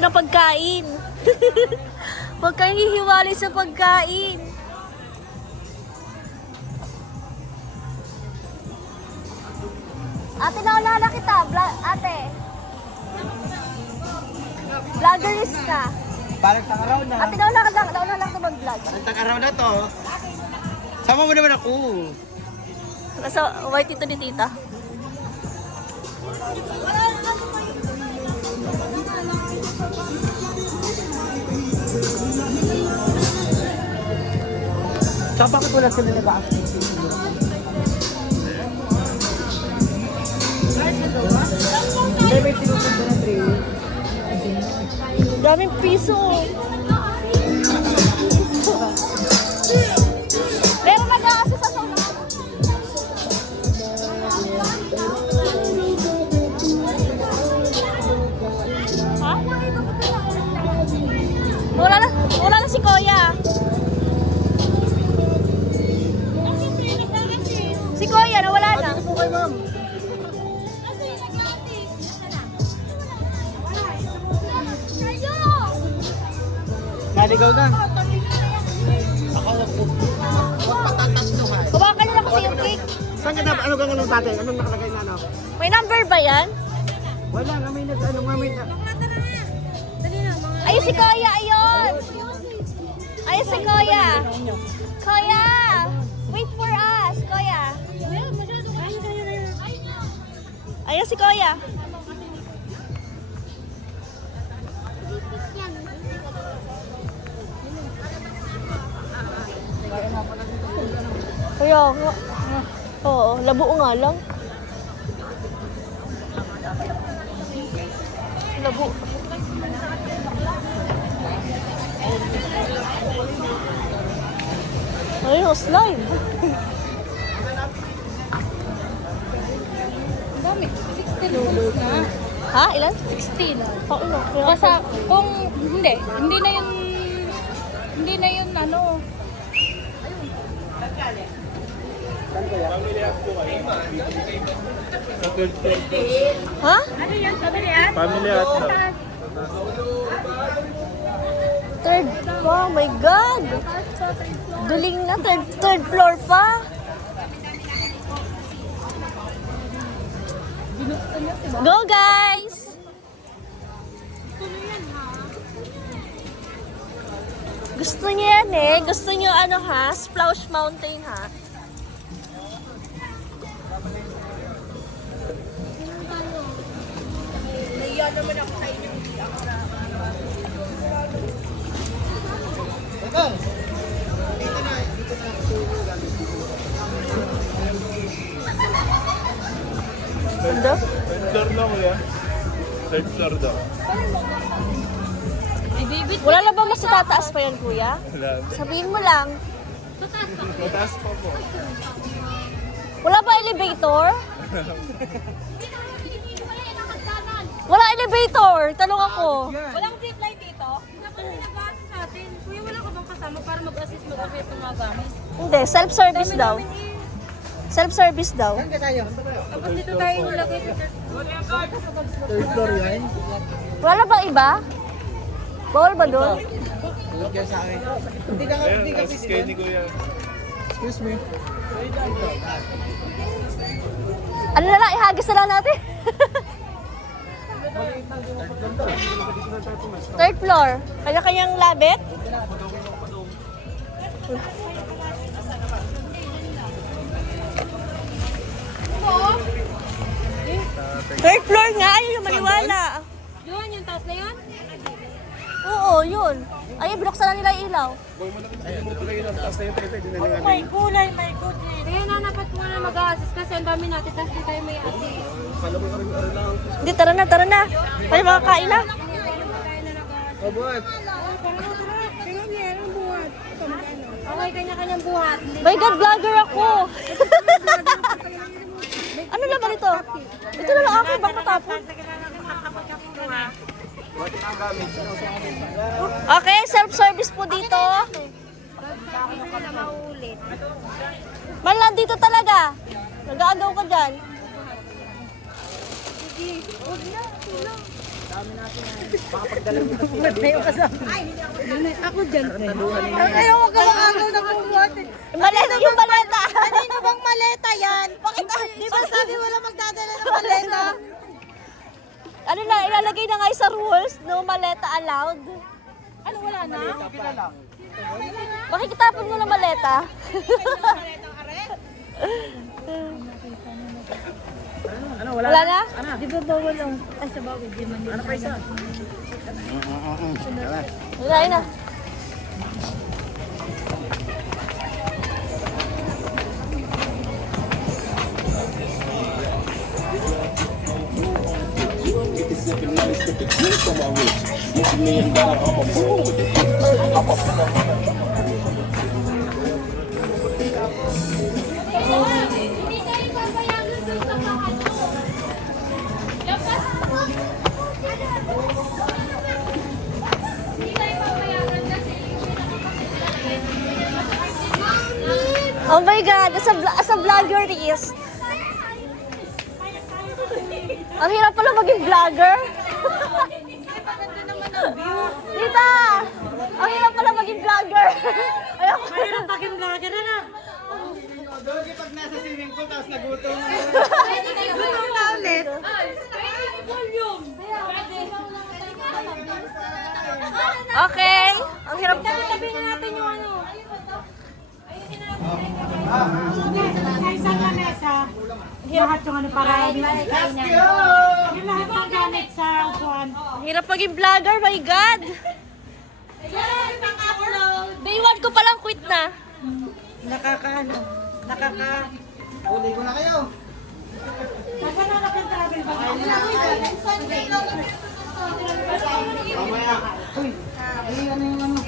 natin ang pagkain. Huwag kayong hihiwalay sa pagkain. Ate, naulala kita. Ate. Vloggerist ka. Parang tang-araw na. Ate, naulala ka mag-vlog. Parang tang-araw na to. Sama mo naman ako. Nasa white ito ni tita. So, bakit wala sila nag-a-active? Hindi, may tinupunta na 3 weeks. Daming piso. Pero mag-aasa sa sauna. Ha? Wala na si Kuya. Si Kuya, nawala na. Ano po kayo, ma'am? Naligaw na. Ako po. Magpatatatluhan. Kumakan na kasi yung cake. Saan ka na? Ano kang anong tatay? Anong nakalagay na ano? May number ba yan? Wala nga, may ano nga, may Ayun si Kuya, ayun! Ayun si Kuya! Kuya! Wait for us, Kuya! Ayun si Kuya! Kuya, oo, labo nga lang. Labo. Ayun, slime. Ang dami. 16 rooms na. Ha? Ilan? 16. Oo, no. Basta kung hindi na yun ano. Ha? Ano yan? Sabi niya? Family at Third. Oh my God. Duling na. Third floor pa. Go, guys! Gusto niyo yan eh. Gusto niyo ano ha? Splash Mountain ha? Naiya naman ako sa inyo. Ano? Third floor daw kuya. Third floor daw. Ay, baby. Wala na ba mas tataas pa yan, kuya? Wala. Sabihin mo lang. Mataas pa po. Wala ba elevator? Wala elevator. Tanong ako. Walang zip line dito? Dapat nag-assist sa atin. Kuya, wala ka bang kasama para mag-assist mag-assist ng mga gamit? Hindi, self-service daw. Self-service daw. Saan ka tayo? Tapos dito tayo ilagay sa Third floor yan. Wala bang iba? Bawal ba doon? Huwag yan sa akin. Hindi ka Ayun, assist kayo ni kuya. Excuse me. Ano na lang, ihagis na lang natin. Third floor. Kanya-kanyang labit. Third floor nga, ayun yung maliwala. Yun, yung taas na yun? Oo, yun. Ay, binuksan na nila yung ilaw. May kulay, may goodness. Kaya nanapat mo na mag-assist kasi ang dami natin tapos di tayo may assist. Hindi, tara na, tara na. Ay, makakain na. Obuhat. Okay, kanya-kanyang buhat. My God, vlogger ako. Ano naman ito? Ito na lang ako, baka matapon. Okay, self-service po dito. Malang dito talaga. Nag-aagaw ka dyan. Ako dyan. Ayaw, wag ka makagaw na bumuhat. Maleta yung maleta. Kanino bang maleta yan? Bakit? Di ba sabi wala magdadala ng maleta? Ano na, ilalagay na nga sa rules, no maleta allowed. Ano, wala na? Makikitapon mo na maleta. Ano, Wala na? Di ba bawal lang? Ay, sa bawal. Di man Ano pa isa? Wala na. Oh my God, as a vlogger is. Ang hirap pala maging vlogger. Tita! Ang hirap pala maging vlogger. Ayoko. Mahirap maging vlogger na. Doon pag nasa swimming pool tapos nagutom. Gutom na ulit. Okay. Ang hirap. Tabi na natin yung ano. Sa isang lamesa, lahat yung ano para yung lahat ng gamit sa upuan. Ang hirap maging vlogger, my God. Day 1 ko palang quit na. Uli ko na kayo. Nasa na ng travel ba? Mamaya. Uy, ano yung ano?